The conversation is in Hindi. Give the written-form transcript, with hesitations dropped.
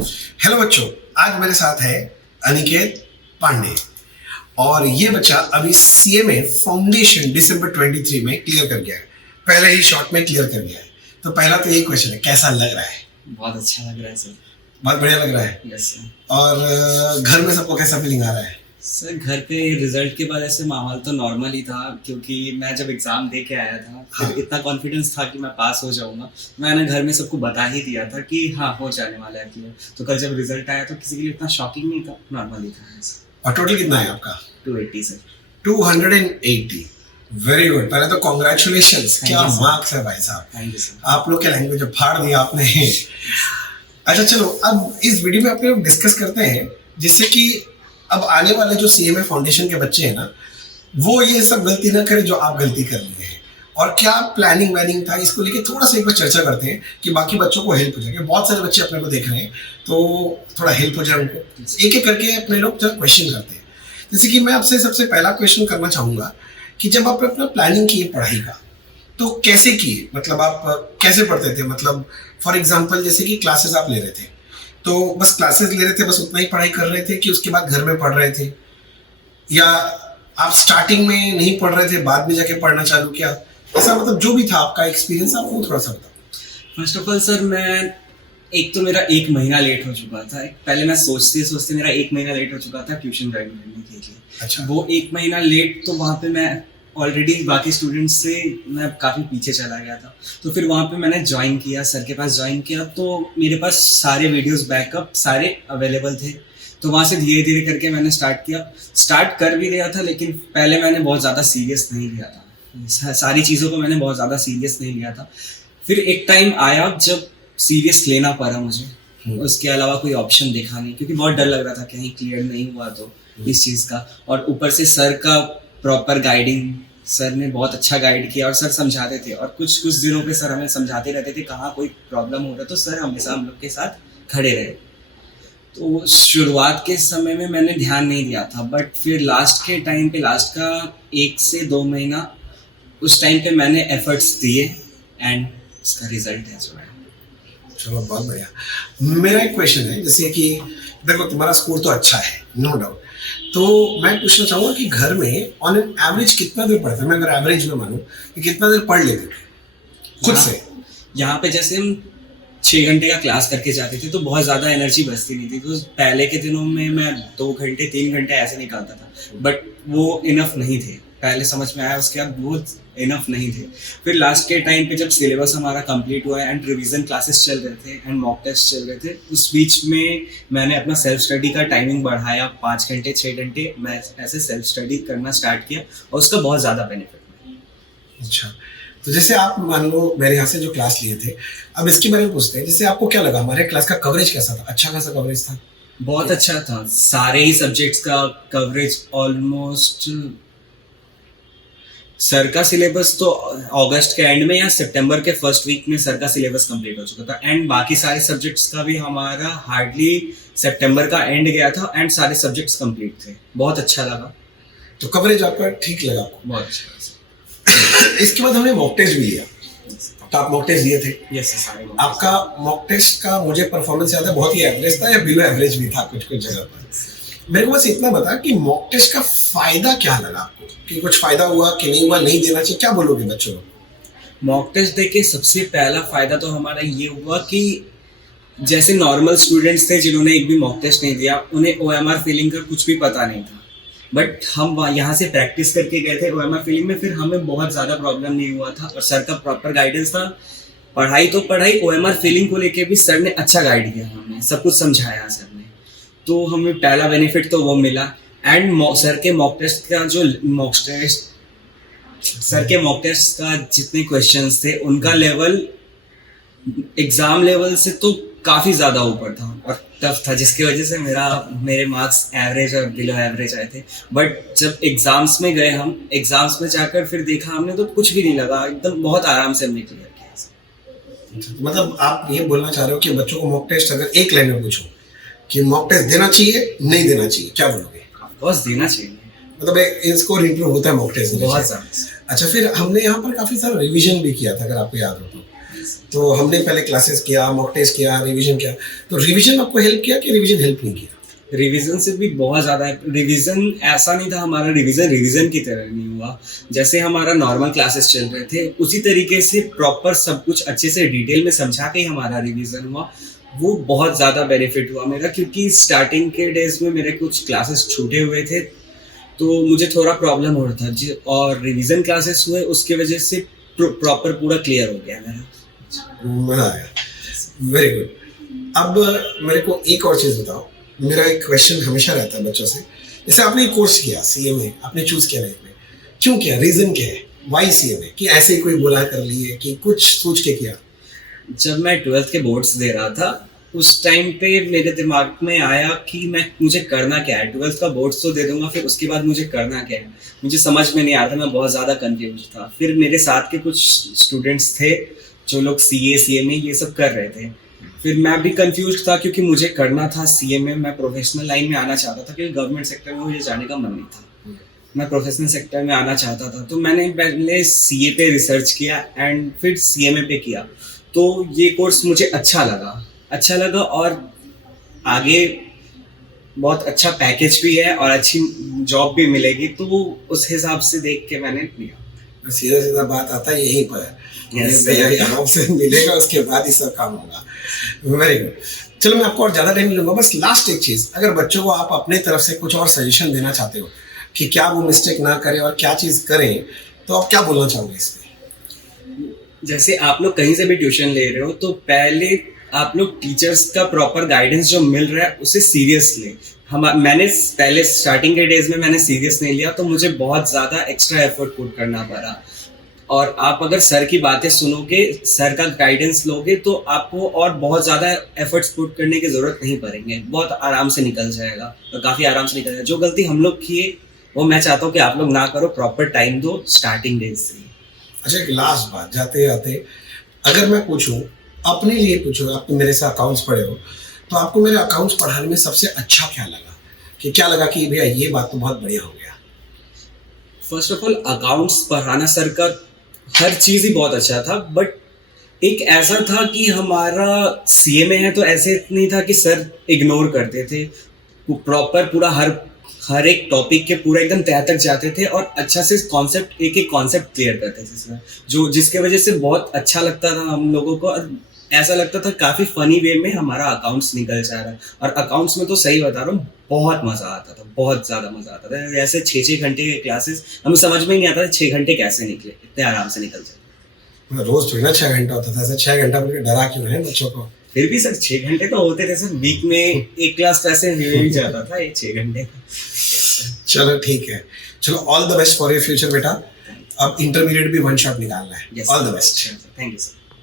हेलो बच्चों, आज मेरे साथ है अनिकेत पांडे और ये बच्चा अभी सीएमए फाउंडेशन दिसंबर 23 में क्लियर कर गया है। पहले ही शॉट में क्लियर कर गया है। तो पहला तो यही क्वेश्चन है, कैसा लग रहा है? बहुत अच्छा लग रहा है सर। बहुत बढ़िया लग रहा है। Yes sir. और घर में सबको कैसा फीलिंग आ रहा है? सर घर पे रिजल्ट के बाद ऐसे माहौल तो नॉर्मल ही था, क्योंकि मैं जब एग्जाम दे के आया था फिर इतना कॉन्फिडेंस था कि मैं पास हो जाऊंगा। मैंने घर में सबको बता ही दिया था कि हाँ हो जाने वाला है क्लियर। तो कल जब रिजल्ट आया तो किसी के लिए इतना शॉकिंग नहीं था, नॉर्मल ही था। और टोटल कितना है आपका? 280 सर। 280। Very good. पहले तो कॉन्ग्रेचुलेशंस। क्या मार्क्स है भाई साहब। Thank you sir. आप लोग के लैंग्वेज फाड़ दिया आपने। अच्छा चलो, अब इस वीडियो में अपने डिस्कस करते हैं जिससे कि अब आने वाले जो सीएमए फाउंडेशन के बच्चे हैं ना, वो ये सब गलती ना करें जो आप गलती कर लिए हैं। और क्या प्लानिंग वैनिंग था, इसको लेके थोड़ा सा एक बार चर्चा करते हैं कि बाकी बच्चों को हेल्प हो जाएगी। बहुत सारे बच्चे अपने को देख रहे हैं तो थोड़ा हेल्प हो जाए उनको। एक एक करके अपने लोग जब क्वेश्चन करते हैं, जैसे कि मैं आपसे सबसे पहला क्वेश्चन करना चाहूँगा कि जब आप अपना प्लानिंग किए पढ़ाई का तो कैसे किए? मतलब आप कैसे पढ़ते थे? मतलब फॉर एग्जाम्पल जैसे कि क्लासेस आप ले रहे थे तो बस क्लासेस ले रहे थे, बस उतना ही पढ़ाई कर रहे थे कि उसके बाद घर में पढ़ रहे थे, या आप स्टार्टिंग में नहीं पढ़ रहे थे बाद में जाके पढ़ना चालू किया? ऐसा मतलब जो भी था आपका एक्सपीरियंस, आप वो थोड़ा सा बताओ। फर्स्ट ऑफ ऑल सर, मैं एक तो मेरा 1 महीना लेट हो चुका था। पहले मैं सोचते सोचते मेरा 1 महीना लेट हो चुका था ट्यूशन ज्वाइन करने के लिए। अच्छा। वो 1 महीना लेट, तो वहाँ पे मैं ऑलरेडी बाकी स्टूडेंट्स से मैं काफ़ी पीछे चला गया था। तो फिर वहाँ पे मैंने ज्वाइन किया, सर के पास ज्वाइन किया, तो मेरे पास सारे वीडियोस बैकअप सारे अवेलेबल थे। तो वहाँ से धीरे धीरे करके मैंने स्टार्ट कर भी लिया था, लेकिन पहले मैंने बहुत ज़्यादा सीरियस नहीं लिया था। सारी चीज़ों को मैंने बहुत ज़्यादा सीरियस नहीं लिया था। फिर एक टाइम आया जब सीरियस लेना पड़ा मुझे। उसके अलावा कोई ऑप्शन देखा नहीं, क्योंकि बहुत डर लग रहा था कहीं क्लियर नहीं हुआ तो इस चीज़ का। और ऊपर से सर का प्रॉपर गाइडिंग, सर ने बहुत अच्छा गाइड किया और सर समझाते थे। और कुछ दिनों पे सर हमें समझाते रहते थे, कहाँ कोई प्रॉब्लम हो रहा तो सर हमेशा हम लोग के साथ खड़े रहे। तो शुरुआत के समय में मैंने ध्यान नहीं दिया था, बट फिर लास्ट के टाइम पे, लास्ट का 1 से 2 महीना, उस टाइम पे मैंने एफर्ट्स दिए एंड उसका रिजल्ट है जो है। चलो बहुत बढ़िया। मेरा एक क्वेश्चन है, जैसे कि देखो तुम्हारा स्कोर तो अच्छा है, नो डाउट, तो मैं पूछना चाहूँगा कि घर में ऑन एन एवरेज कितना देर पढ़ते? मैं अगर एवरेज में मानूँ कि कितना देर पढ़ लेते थे खुद से? यहाँ पे जैसे हम 6 घंटे का क्लास करके जाते थे तो बहुत ज़्यादा एनर्जी बचती नहीं थी। तो पहले के दिनों में मैं 2 घंटे 3 घंटे ऐसे निकालता था, बट वो इनफ नहीं थे। पहले समझ में आया, उसके बाद वो इनफ नहीं थे। फिर लास्ट के टाइम पे जब सिलेबस हमारा कंप्लीट हुआ एंड रिवीजन क्लासेस चल रहे थे एंड मॉक टेस्ट चल रहे थे, उस बीच में मैंने अपना सेल्फ स्टडी का टाइमिंग बढ़ाया। 5 घंटे 6 घंटे मैं ऐसे सेल्फ स्टडी करना स्टार्ट किया और उसका बहुत ज़्यादा बेनिफिट मिला। अच्छा, तो जैसे आप मान लो मेरे यहाँ से जो क्लास लिए थे, अब इसके बारे में पूछते हैं, जैसे आपको क्या लगा हमारे क्लास का कवरेज कैसा था? अच्छा खासा कवरेज था? बहुत अच्छा था। सारे ही सब्जेक्ट्स का कवरेज ऑलमोस्ट। सर का सिलेबस तो अगस्त के एंड में या सितंबर के फर्स्ट वीक में सर का सिलेबस कंप्लीट हो चुका था, एंड बाकी सारे सब्जेक्ट्स का भी हमारा हार्डली सितंबर का एंड गया था एंड सारे सब्जेक्ट्स कंप्लीट थे। बहुत अच्छा लगा। तो कवरेज आपका ठीक लगा आपको? बहुत अच्छा। इसके बाद हमने मॉक टेस्ट भी लिया, तो आप मॉक टेस्ट दिए थे? यस। आपका मॉक टेस्ट का मुझे परफॉर्मेंस याद है, बहुत ही एवरेज था या बिलो एवरेज भी था कुछ जगह पर। मेरे को बस इतना बता कि मॉक टेस्ट का फायदा क्या लगा आपको, कि कुछ फायदा हुआ कि नहीं हुआ, नहीं देना चाहिए, क्या बोलोगे बच्चों को? मॉक टेस्ट देके सबसे पहला फायदा तो हमारा ये हुआ कि जैसे नॉर्मल स्टूडेंट्स थे जिन्होंने एक भी मॉक टेस्ट नहीं दिया, उन्हें OMR फीलिंग का कुछ भी पता नहीं था, बट हम यहाँ से प्रैक्टिस करके गए थे OMR फीलिंग में। फिर हमें बहुत ज़्यादा प्रॉब्लम नहीं हुआ था और सर का प्रॉपर गाइडेंस था। पढ़ाई तो पढ़ाई, OMR फीलिंग को लेके भी सर ने अच्छा गाइड किया, हमें सब कुछ समझाया सर ने। तो हमें पहला बेनिफिट तो वो मिला। एंड सर के मॉक टेस्ट का जितने क्वेश्चंस थे उनका लेवल एग्जाम लेवल से तो काफ़ी ज़्यादा ऊपर था और टफ था, जिसकी वजह से मेरे मार्क्स एवरेज और बिलो एवरेज आए थे। बट जब एग्जाम्स में गए, हम एग्जाम्स में जाकर फिर देखा हमने तो कुछ भी नहीं लगा, एकदम बहुत आराम से हमने क्लियर किया। मतलब आप ये बोलना चाह रहे हो कि बच्चों को मॉक टेस्ट अगर एक लाइन में पूछो कि मॉक टेस्ट देना चाहिए नहीं देना चाहिए, क्या बोलोगे? बस देना चाहिए। मतलब स्कोर इंप्रूव होता है मॉक टेस्ट बहुत ज़्यादा। अच्छा, फिर हमने यहाँ पर काफी सारा रिवीजन भी किया था, अगर आपको याद हो तो तो हमने पहले क्लासेस किया, मॉक टेस्ट किया, रिवीजन किया, तो रिवीजन आपको हेल्प किया कि रिवीजन हेल्प नहीं किया? रिवीजन से भी बहुत ज़्यादा रिवीजन ऐसा नहीं था, हमारा रिवीजन की तरह नहीं हुआ। जैसे हमारा नॉर्मल क्लासेस चल रहे थे उसी तरीके से प्रॉपर सब कुछ अच्छे से डिटेल में समझा के ही हमारा रिवीजन हुआ। वो बहुत ज़्यादा बेनिफिट हुआ मेरा, क्योंकि स्टार्टिंग के डेज में मेरे कुछ क्लासेस छूटे हुए थे तो मुझे थोड़ा प्रॉब्लम हो रहा था जी, और रिवीजन क्लासेस हुए उसके वजह से प्रॉपर पूरा क्लियर हो गया मेरा। मजा आया, वेरी गुड। अब मेरे को एक और चीज़ बताओ, मेरा एक क्वेश्चन हमेशा रहता है बच्चों से, जैसे आपने एक कोर्स किया CMA, आपने चूज किया लाइफ में, क्यों किया, रीजन क्या है, वाई CMA? कि ऐसे ही कोई बुला कर लिए कि कुछ सोच के किया? जब मैं 12th के बोर्ड्स दे रहा था उस टाइम पे मेरे दिमाग में आया कि मुझे करना क्या है। 12th का बोर्ड्स तो दे दूंगा, फिर उसके बाद मुझे करना क्या है, मुझे समझ में नहीं आ रहा था, मैं बहुत ज़्यादा कंफ्यूज था। फिर मेरे साथ के कुछ स्टूडेंट्स थे जो लोग CA CMA ये सब कर रहे थे, फिर मैं भी कंफ्यूज था क्योंकि मुझे करना था CMA, मैं प्रोफेशनल लाइन में आना चाहता था क्योंकि गवर्नमेंट सेक्टर में मुझे जाने का मन नहीं था, मैं प्रोफेशनल सेक्टर में आना चाहता था। तो मैंने पहले CA पे रिसर्च किया एंड फिर CMA पे किया। तो ये कोर्स मुझे अच्छा लगा और आगे बहुत अच्छा पैकेज भी है और अच्छी जॉब भी मिलेगी, तो उस हिसाब से देख के मैंने लिया। सीधा सीधा बात आता है यहीं पर, Yes, भैया यहाँ से मिलेगा उसके बाद ही सब काम होगा। Very good. चलो मैं आपको और ज़्यादा टाइम नहीं लूँगा, बस लास्ट एक चीज़, अगर बच्चों को आप अपने तरफ से कुछ और सजेशन देना चाहते हो कि क्या वो मिस्टेक ना करें और क्या चीज़ करें, तो आप क्या बोलना चाहोगे इस पर? जैसे आप लोग कहीं से भी ट्यूशन ले रहे हो तो पहले आप लोग टीचर्स का प्रॉपर गाइडेंस जो मिल रहा है उसे सीरियस लें। मैंने पहले स्टार्टिंग के डेज में मैंने सीरियस नहीं लिया तो मुझे बहुत ज़्यादा एक्स्ट्रा एफर्ट पुट करना पड़ा। और आप अगर सर की बातें सुनोगे, सर का गाइडेंस लोगे तो आपको और बहुत ज़्यादा एफर्ट्स पुट करने की ज़रूरत नहीं पड़ेंगे, बहुत आराम से निकल जाएगा और काफ़ी आराम से निकल जाएगा। जो गलती हम लोग किए वो मैं चाहता हूँ कि आप लोग ना करो, प्रॉपर टाइम दो स्टार्टिंग डेज से। अच्छा, एक लास्ट बात जाते जाते, अगर मैं पूछूं, अपने लिए पूछूं, आप तो मेरे से अकाउंट्स पढ़े हो, तो आपको मेरे अकाउंट्स पढ़ाने में सबसे अच्छा क्या लगा, कि क्या लगा कि भैया ये बात तो बहुत बढ़िया हो गया? फर्स्ट ऑफ ऑल अकाउंट्स पढ़ाना सर का हर चीज़ ही बहुत अच्छा था, बट एक ऐसा था कि हमारा CMA है तो ऐसे नहीं था कि सर इग्नोर करते थे, प्रॉपर पूरा हर एक टॉपिक के पूरा एकदम तह तक जाते थे और अच्छा से कॉन्सेप्ट एक कॉन्सेप्ट क्लियर करते थे सर, जो जिसके वजह से बहुत अच्छा लगता था हम लोगों को और ऐसा लगता था काफ़ी फनी वे में हमारा अकाउंट्स निकल जा रहा है। और अकाउंट्स में तो सही बता रहा हूँ बहुत मज़ा आता था, बहुत ज़्यादा मज़ा आता था। जैसे 6-6 घंटे के क्लासेस हमें समझ में ही नहीं आता था 6 घंटे कैसे निकले, इतने आराम से निकल जाए। रोज थोड़ी ना 6 घंटा होता था, ऐसे 6 घंटा बोल के डरा क्यों है बच्चों को? फिर भी सर 6 घंटे तो होते थे सर, वीक में एक क्लास तो ऐसे हो ही जाता था, ये 6 घंटे। चलो ठीक है, चलो all the best for your future बेटा। अब इंटरमीडिएट भी वन शॉट निकालना है। All the best. Thank you sir.